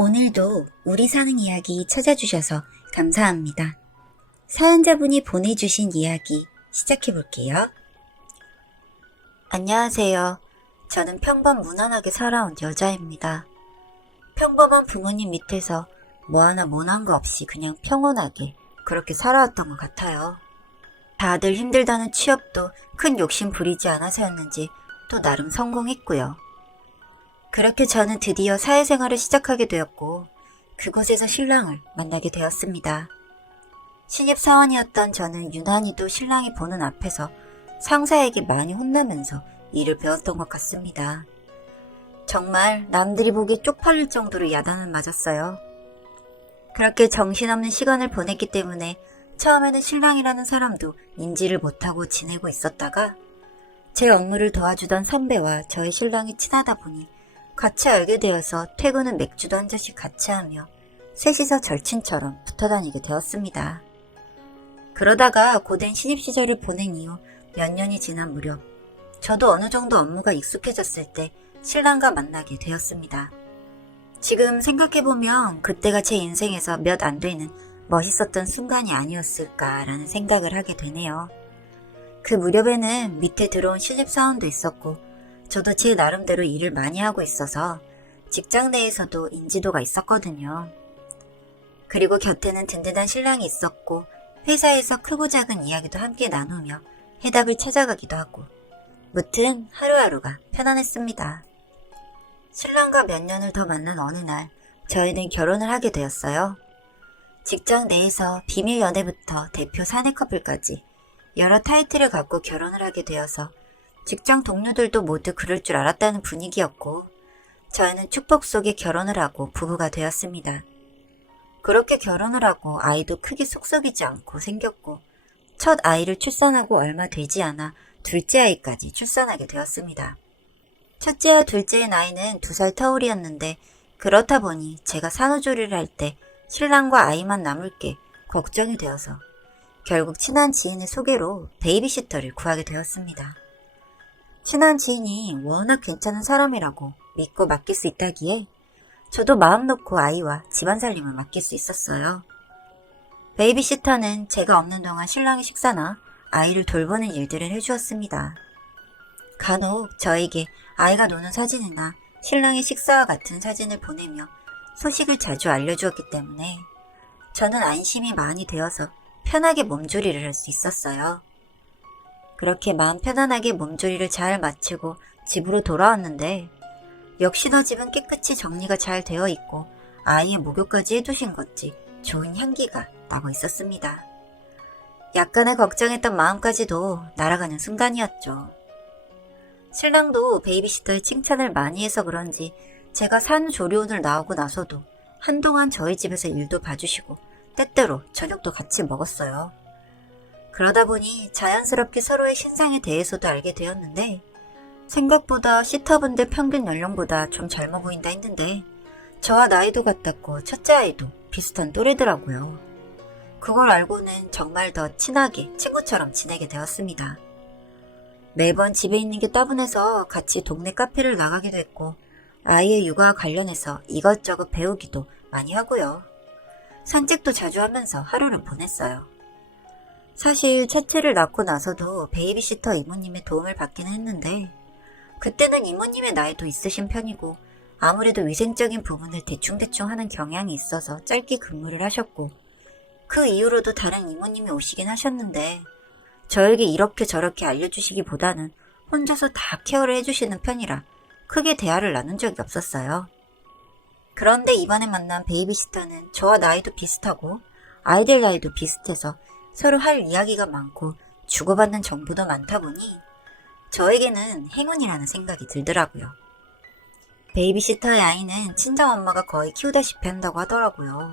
오늘도 우리 사는 이야기 찾아주셔서 감사합니다. 사연자분이 보내주신 이야기 시작해볼게요. 안녕하세요. 저는 평범 무난하게 살아온 여자입니다. 평범한 부모님 밑에서 뭐 하나 모난 거 없이 그냥 평온하게 그렇게 살아왔던 것 같아요. 다들 힘들다는 취업도 큰 욕심 부리지 않아서였는지 또 나름 성공했고요. 그렇게 저는 드디어 사회생활을 시작하게 되었고 그곳에서 신랑을 만나게 되었습니다. 신입사원이었던 저는 유난히도 신랑이 보는 앞에서 상사에게 많이 혼나면서 일을 배웠던 것 같습니다. 정말 남들이 보기에 쪽팔릴 정도로 야단을 맞았어요. 그렇게 정신없는 시간을 보냈기 때문에 처음에는 신랑이라는 사람도 인지를 못하고 지내고 있었다가 제 업무를 도와주던 선배와 저의 신랑이 친하다 보니 같이 알게 되어서 퇴근은 맥주도 한 잔씩 같이 하며 셋이서 절친처럼 붙어 다니게 되었습니다. 그러다가 고된 신입 시절을 보낸 이후 몇 년이 지난 무렵 저도 어느 정도 업무가 익숙해졌을 때 신랑과 만나게 되었습니다. 지금 생각해보면 그때가 제 인생에서 몇 안 되는 멋있었던 순간이 아니었을까라는 생각을 하게 되네요. 그 무렵에는 밑에 들어온 신입사원도 있었고 저도 제 나름대로 일을 많이 하고 있어서 직장 내에서도 인지도가 있었거든요. 그리고 곁에는 든든한 신랑이 있었고 회사에서 크고 작은 이야기도 함께 나누며 해답을 찾아가기도 하고 무튼 하루하루가 편안했습니다. 신랑과 몇 년을 더 만난 어느 날 저희는 결혼을 하게 되었어요. 직장 내에서 비밀 연애부터 대표 사내 커플까지 여러 타이틀을 갖고 결혼을 하게 되어서 직장 동료들도 모두 그럴 줄 알았다는 분위기였고 저희는 축복 속에 결혼을 하고 부부가 되었습니다. 그렇게 결혼을 하고 아이도 크게 속썩이지 않고 생겼고 첫 아이를 출산하고 얼마 되지 않아 둘째 아이까지 출산하게 되었습니다. 첫째와 둘째의 나이는 2살 터울이었는데 그렇다 보니 제가 산후조리를 할 때 신랑과 아이만 남을 게 걱정이 되어서 결국 친한 지인의 소개로 베이비시터를 구하게 되었습니다. 친한 지인이 워낙 괜찮은 사람이라고 믿고 맡길 수 있다기에 저도 마음 놓고 아이와 집안 살림을 맡길 수 있었어요. 베이비시터는 제가 없는 동안 신랑의 식사나 아이를 돌보는 일들을 해주었습니다. 간혹 저에게 아이가 노는 사진이나 신랑의 식사와 같은 사진을 보내며 소식을 자주 알려주었기 때문에 저는 안심이 많이 되어서 편하게 몸조리를 할 수 있었어요. 그렇게 마음 편안하게 몸조리를 잘 마치고 집으로 돌아왔는데 역시나 집은 깨끗이 정리가 잘 되어 있고 아이의 목욕까지 해두신 건지 좋은 향기가 나고 있었습니다. 약간의 걱정했던 마음까지도 날아가는 순간이었죠. 신랑도 베이비시터의 칭찬을 많이 해서 그런지 제가 산후조리원을 나오고 나서도 한동안 저희 집에서 일도 봐주시고 때때로 저녁도 같이 먹었어요. 그러다 보니 자연스럽게 서로의 신상에 대해서도 알게 되었는데 생각보다 시터분들 평균 연령보다 좀 젊어 보인다 했는데 저와 나이도 같았고 첫째 아이도 비슷한 또래더라고요. 그걸 알고는 정말 더 친하게 친구처럼 지내게 되었습니다. 매번 집에 있는 게 따분해서 같이 동네 카페를 나가기도 했고 아이의 육아와 관련해서 이것저것 배우기도 많이 하고요. 산책도 자주 하면서 하루를 보냈어요. 사실 첫째를 낳고 나서도 베이비시터 이모님의 도움을 받기는 했는데 그때는 이모님의 나이도 있으신 편이고 아무래도 위생적인 부분을 대충대충 하는 경향이 있어서 짧게 근무를 하셨고 그 이후로도 다른 이모님이 오시긴 하셨는데 저에게 이렇게 저렇게 알려주시기보다는 혼자서 다 케어를 해주시는 편이라 크게 대화를 나눈 적이 없었어요. 그런데 이번에 만난 베이비시터는 저와 나이도 비슷하고 아이들 나이도 비슷해서 서로 할 이야기가 많고 주고받는 정보도 많다 보니 저에게는 행운이라는 생각이 들더라고요. 베이비시터의 아이는 친정엄마가 거의 키우다시피 한다고 하더라고요.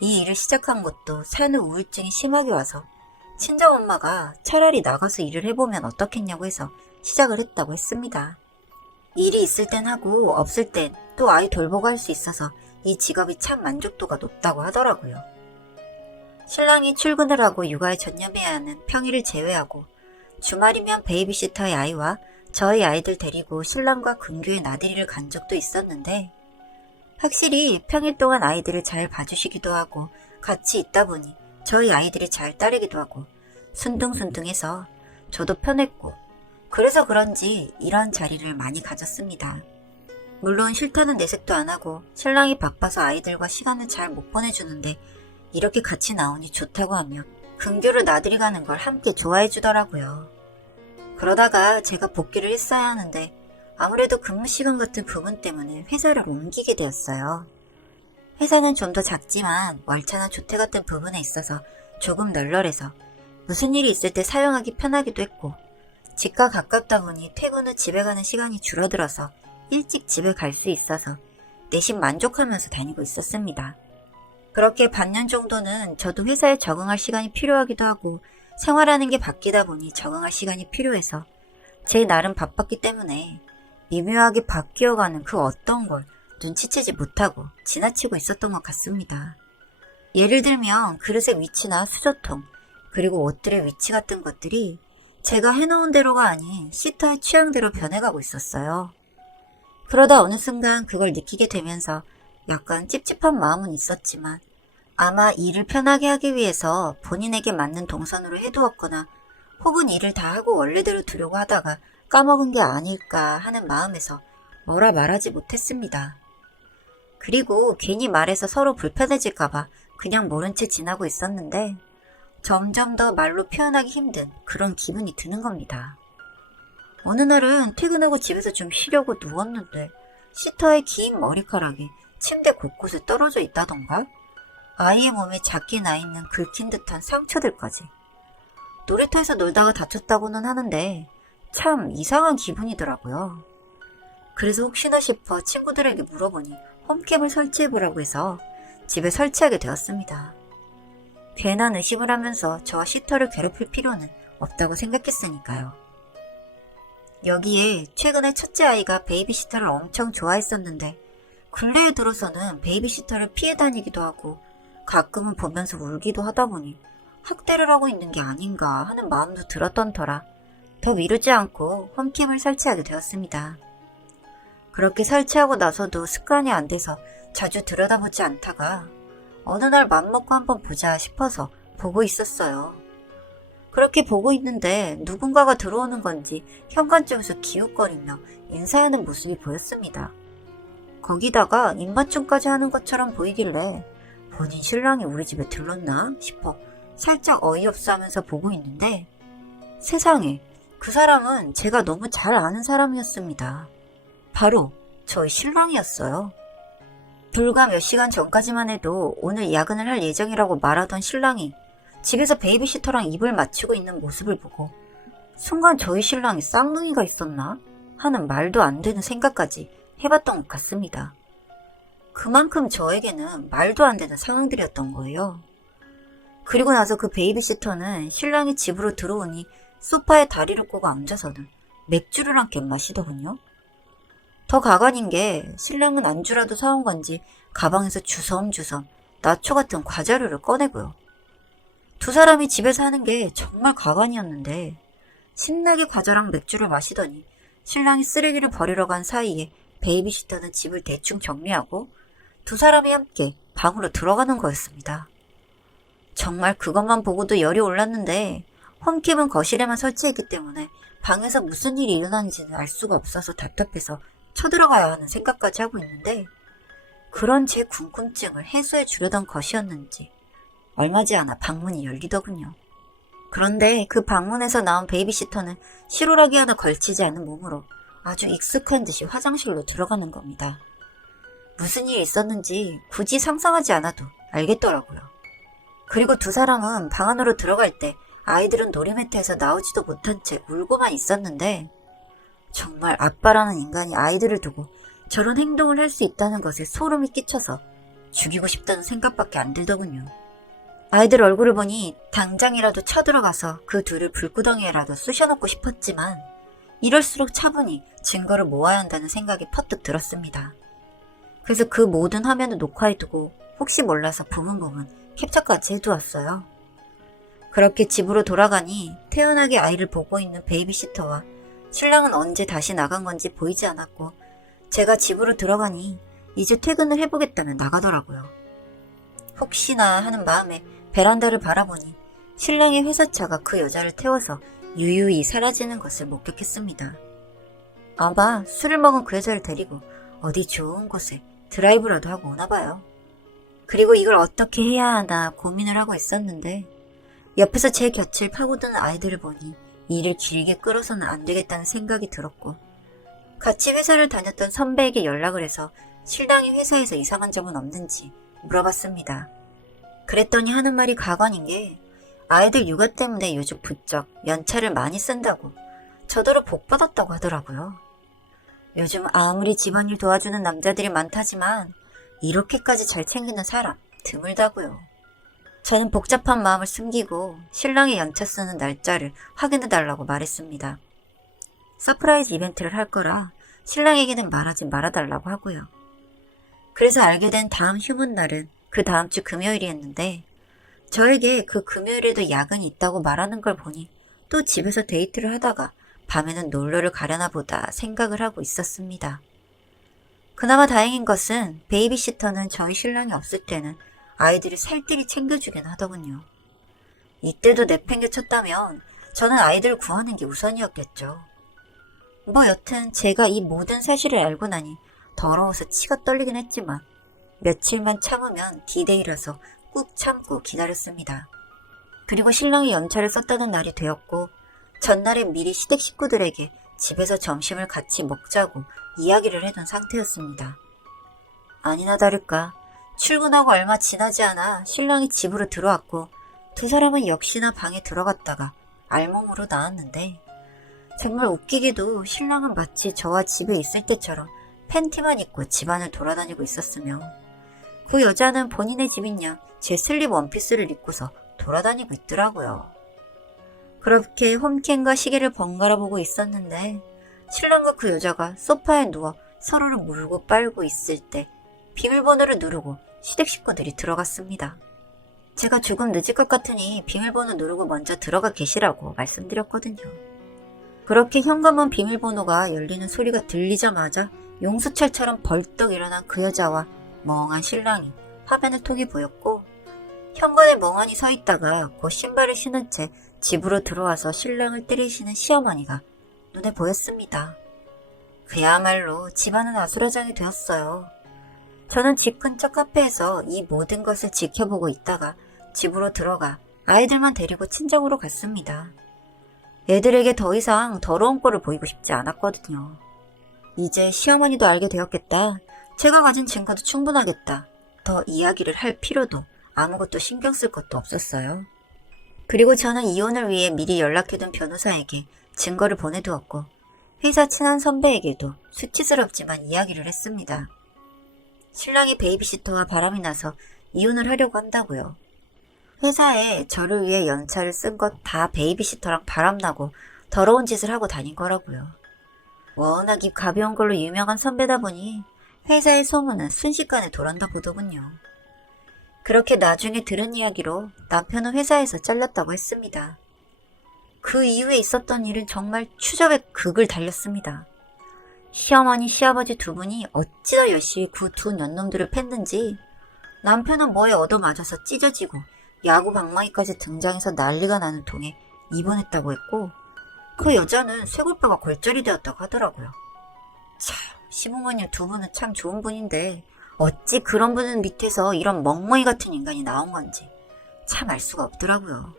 이 일을 시작한 것도 산후 우울증이 심하게 와서 친정엄마가 차라리 나가서 일을 해보면 어떻겠냐고 해서 시작을 했다고 했습니다. 일이 있을 땐 하고 없을 땐 또 아이 돌보고 할 수 있어서 이 직업이 참 만족도가 높다고 하더라고요. 신랑이 출근을 하고 육아에 전념해야 하는 평일을 제외하고 주말이면 베이비시터의 아이와 저희 아이들 데리고 신랑과 근교에 나들이를 간 적도 있었는데 확실히 평일 동안 아이들을 잘 봐주시기도 하고 같이 있다 보니 저희 아이들이 잘 따르기도 하고 순둥순둥해서 저도 편했고 그래서 그런지 이런 자리를 많이 가졌습니다. 물론 싫다는 내색도 안 하고 신랑이 바빠서 아이들과 시간을 잘 못 보내주는데 이렇게 같이 나오니 좋다고 하며 근교를 나들이 가는 걸 함께 좋아해 주더라고요. 그러다가 제가 복귀를 했어야 하는데 아무래도 근무 시간 같은 부분 때문에 회사를 옮기게 되었어요. 회사는 좀 더 작지만 월차나 조퇴 같은 부분에 있어서 조금 널널해서 무슨 일이 있을 때 사용하기 편하기도 했고 집과 가깝다 보니 퇴근 후 집에 가는 시간이 줄어들어서 일찍 집에 갈 수 있어서 내심 만족하면서 다니고 있었습니다. 그렇게 반년 정도는 저도 회사에 적응할 시간이 필요하기도 하고 생활하는 게 바뀌다 보니 적응할 시간이 필요해서 제 나름 바빴기 때문에 미묘하게 바뀌어가는 그 어떤 걸 눈치채지 못하고 지나치고 있었던 것 같습니다. 예를 들면 그릇의 위치나 수저통, 그리고 옷들의 위치 같은 것들이 제가 해놓은 대로가 아닌 시터의 취향대로 변해가고 있었어요. 그러다 어느 순간 그걸 느끼게 되면서 약간 찝찝한 마음은 있었지만 아마 일을 편하게 하기 위해서 본인에게 맞는 동선으로 해두었거나 혹은 일을 다 하고 원래대로 두려고 하다가 까먹은 게 아닐까 하는 마음에서 뭐라 말하지 못했습니다. 그리고 괜히 말해서 서로 불편해질까봐 그냥 모른 채 지나고 있었는데 점점 더 말로 표현하기 힘든 그런 기분이 드는 겁니다. 어느 날은 퇴근하고 집에서 좀 쉬려고 누웠는데 시터의 긴 머리카락이 침대 곳곳에 떨어져 있다던가 아이의 몸에 작게 나 있는 긁힌 듯한 상처들까지. 놀이터에서 놀다가 다쳤다고는 하는데 참 이상한 기분이더라고요. 그래서 혹시나 싶어 친구들에게 물어보니 홈캠을 설치해보라고 해서 집에 설치하게 되었습니다. 괜한 의심을 하면서 저와 시터를 괴롭힐 필요는 없다고 생각했으니까요. 여기에 최근에 첫째 아이가 베이비시터를 엄청 좋아했었는데 근래에 들어서는 베이비시터를 피해 다니기도 하고 가끔은 보면서 울기도 하다 보니 학대를 하고 있는 게 아닌가 하는 마음도 들었던 터라 더 미루지 않고 홈캠을 설치하게 되었습니다. 그렇게 설치하고 나서도 습관이 안 돼서 자주 들여다보지 않다가 어느 날 맘먹고 한번 보자 싶어서 보고 있었어요. 그렇게 보고 있는데 누군가가 들어오는 건지 현관 쪽에서 기웃거리며 인사하는 모습이 보였습니다. 거기다가 입맞춤까지 하는 것처럼 보이길래 본인 신랑이 우리 집에 들렀나 싶어 살짝 어이없어 하면서 보고 있는데 세상에 그 사람은 제가 너무 잘 아는 사람이었습니다. 바로 저희 신랑이었어요. 불과 몇 시간 전까지만 해도 오늘 야근을 할 예정이라고 말하던 신랑이 집에서 베이비시터랑 입을 맞추고 있는 모습을 보고 순간 저희 신랑이 쌍둥이가 있었나 하는 말도 안 되는 생각까지 해봤던 것 같습니다. 그만큼 저에게는 말도 안 되는 상황들이었던 거예요. 그리고 나서 그 베이비시터는 신랑이 집으로 들어오니 소파에 다리를 꼬고 앉아서는 맥주를 한 캔 마시더군요. 더 가관인 게 신랑은 안주라도 사온 건지 가방에서 주섬주섬 나초 같은 과자류를 꺼내고요. 두 사람이 집에서 하는 게 정말 가관이었는데 신나게 과자랑 맥주를 마시더니 신랑이 쓰레기를 버리러 간 사이에 베이비시터는 집을 대충 정리하고 두 사람이 함께 방으로 들어가는 거였습니다. 정말 그것만 보고도 열이 올랐는데 홈캠은 거실에만 설치했기 때문에 방에서 무슨 일이 일어나는지는 알 수가 없어서 답답해서 쳐들어가야 하는 생각까지 하고 있는데 그런 제 궁금증을 해소해 주려던 것이었는지 얼마 지 않아 방문이 열리더군요. 그런데 그 방문에서 나온 베이비시터는 실오라기 하나 걸치지 않은 몸으로 아주 익숙한 듯이 화장실로 들어가는 겁니다. 무슨 일이 있었는지 굳이 상상하지 않아도 알겠더라고요. 그리고 두 사람은 방 안으로 들어갈 때 아이들은 놀이매트에서 나오지도 못한 채 울고만 있었는데 정말 아빠라는 인간이 아이들을 두고 저런 행동을 할 수 있다는 것에 소름이 끼쳐서 죽이고 싶다는 생각밖에 안 들더군요. 아이들 얼굴을 보니 당장이라도 쳐들어가서 그 둘을 불구덩이에라도 쑤셔넣고 싶었지만 이럴수록 차분히 증거를 모아야 한다는 생각이 퍼뜩 들었습니다. 그래서 그 모든 화면을 녹화해두고 혹시 몰라서 부분부분 캡처까지 해두었어요. 그렇게 집으로 돌아가니 태연하게 아이를 보고 있는 베이비시터와 신랑은 언제 다시 나간 건지 보이지 않았고 제가 집으로 들어가니 이제 퇴근을 해보겠다며 나가더라고요. 혹시나 하는 마음에 베란다를 바라보니 신랑의 회사차가 그 여자를 태워서 유유히 사라지는 것을 목격했습니다. 아마 술을 먹은 그 여자를 데리고 어디 좋은 곳에 드라이브라도 하고 오나 봐요. 그리고 이걸 어떻게 해야 하나 고민을 하고 있었는데 옆에서 제 곁을 파고드는 아이들을 보니 일을 길게 끌어서는 안 되겠다는 생각이 들었고 같이 회사를 다녔던 선배에게 연락을 해서 신랑이 회사에서 이상한 점은 없는지 물어봤습니다. 그랬더니 하는 말이 가관인 게 아이들 육아 때문에 요즘 부쩍 연차를 많이 쓴다고 저더러 복 받았다고 하더라고요. 요즘 아무리 집안일 도와주는 남자들이 많다지만 이렇게까지 잘 챙기는 사람 드물다고요. 저는 복잡한 마음을 숨기고 신랑의 연차 쓰는 날짜를 확인해달라고 말했습니다. 서프라이즈 이벤트를 할 거라 신랑에게는 말하지 말아달라고 하고요. 그래서 알게 된 다음 휴문 날은 그 다음 주 금요일이었는데 저에게 그 금요일에도 야근이 있다고 말하는 걸 보니 또 집에서 데이트를 하다가 밤에는 놀러를 가려나 보다 생각을 하고 있었습니다. 그나마 다행인 것은 베이비시터는 저희 신랑이 없을 때는 아이들이 살뜰히 챙겨주긴 하더군요. 이때도 내팽개쳤다면 저는 아이들을 구하는 게 우선이었겠죠. 뭐 여튼 제가 이 모든 사실을 알고 나니 더러워서 치가 떨리긴 했지만 며칠만 참으면 디데이라서 꾹 참고 기다렸습니다. 그리고 신랑이 연차를 썼다는 날이 되었고 전날에 미리 시댁 식구들에게 집에서 점심을 같이 먹자고 이야기를 해둔 상태였습니다. 아니나 다를까 출근하고 얼마 지나지 않아 신랑이 집으로 들어왔고 두 사람은 역시나 방에 들어갔다가 알몸으로 나왔는데 정말 웃기게도 신랑은 마치 저와 집에 있을 때처럼 팬티만 입고 집안을 돌아다니고 있었으며 그 여자는 본인의 집인 양 제 슬립 원피스를 입고서 돌아다니고 있더라고요. 그렇게 홈캠과 시계를 번갈아 보고 있었는데 신랑과 그 여자가 소파에 누워 서로를 물고 빨고 있을 때 비밀번호를 누르고 시댁 식구들이 들어갔습니다. 제가 조금 늦을 것 같으니 비밀번호 누르고 먼저 들어가 계시라고 말씀드렸거든요. 그렇게 현관문 비밀번호가 열리는 소리가 들리자마자 용수철처럼 벌떡 일어난 그 여자와 멍한 신랑이 화면을 통해 보였고 현관에 멍하니 서 있다가 곧 신발을 신은 채 집으로 들어와서 신랑을 때리시는 시어머니가 눈에 보였습니다. 그야말로 집안은 아수라장이 되었어요. 저는 집 근처 카페에서 이 모든 것을 지켜보고 있다가 집으로 들어가 아이들만 데리고 친정으로 갔습니다. 애들에게 더 이상 더러운 꼴을 보이고 싶지 않았거든요. 이제 시어머니도 알게 되었겠다. 제가 가진 증거도 충분하겠다. 더 이야기를 할 필요도 아무것도 신경 쓸 것도 없었어요. 그리고 저는 이혼을 위해 미리 연락해둔 변호사에게 증거를 보내두었고 회사 친한 선배에게도 수치스럽지만 이야기를 했습니다. 신랑이 베이비시터와 바람이 나서 이혼을 하려고 한다고요. 회사에 저를 위해 연차를 쓴 것 다 베이비시터랑 바람나고 더러운 짓을 하고 다닌 거라고요. 워낙 입 가벼운 걸로 유명한 선배다 보니 회사의 소문은 순식간에 돌았나 보더군요. 그렇게 나중에 들은 이야기로 남편은 회사에서 잘렸다고 했습니다. 그 이후에 있었던 일은 정말 추접의 극을 달렸습니다. 시어머니, 시아버지 두 분이 어찌나 열심히 그 두 년놈들을 팼는지 남편은 뭐에 얻어맞아서 찢어지고 야구 방망이까지 등장해서 난리가 나는 통에 입원했다고 했고 그 여자는 쇄골뼈가 골절이 되었다고 하더라고요. 참, 시부모님 두 분은 참 좋은 분인데 어찌 그런 분은 밑에서 이런 멍멍이 같은 인간이 나온 건지 참 알 수가 없더라고요.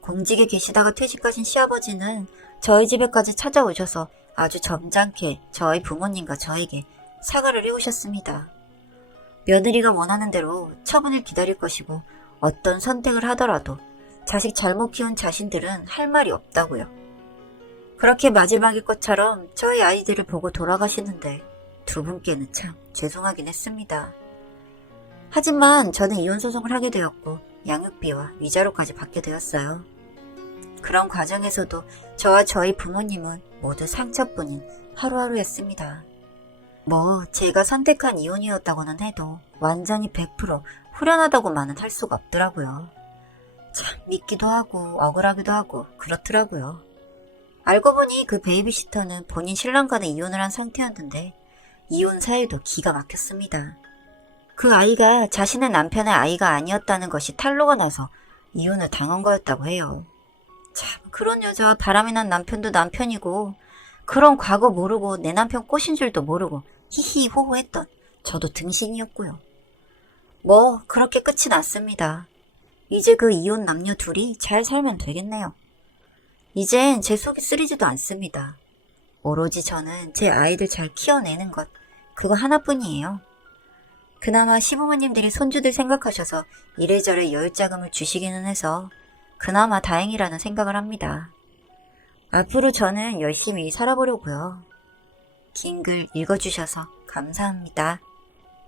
공직에 계시다가 퇴직하신 시아버지는 저희 집에까지 찾아오셔서 아주 점잖게 저희 부모님과 저에게 사과를 해오셨습니다. 며느리가 원하는 대로 처분을 기다릴 것이고 어떤 선택을 하더라도 자식 잘못 키운 자신들은 할 말이 없다고요. 그렇게 마지막일 것처럼 저희 아이들을 보고 돌아가시는데 두 분께는 참 죄송하긴 했습니다. 하지만 저는 이혼소송을 하게 되었고 양육비와 위자료까지 받게 되었어요. 그런 과정에서도 저와 저희 부모님은 모두 상처뿐인 하루하루였습니다. 뭐 제가 선택한 이혼이었다고는 해도 완전히 100% 후련하다고만은 할 수가 없더라고요. 참 믿기도 하고 억울하기도 하고 그렇더라고요. 알고 보니 그 베이비시터는 본인 신랑과는 이혼을 한 상태였는데 이혼 사유도 기가 막혔습니다. 그 아이가 자신의 남편의 아이가 아니었다는 것이 탄로가 나서 이혼을 당한 거였다고 해요. 참, 그런 여자 바람이 난 남편도 남편이고 그런 과거 모르고 내 남편 꼬신 줄도 모르고 히히 호호했던 저도 등신이었고요. 뭐 그렇게 끝이 났습니다. 이제 그 이혼 남녀 둘이 잘 살면 되겠네요. 이젠 제 속이 쓰리지도 않습니다. 오로지 저는 제 아이들 잘 키워내는 것, 그거 하나뿐이에요. 그나마 시부모님들이 손주들 생각하셔서 이래저래 여유자금을 주시기는 해서 그나마 다행이라는 생각을 합니다. 앞으로 저는 열심히 살아보려고요. 긴 글 읽어주셔서 감사합니다.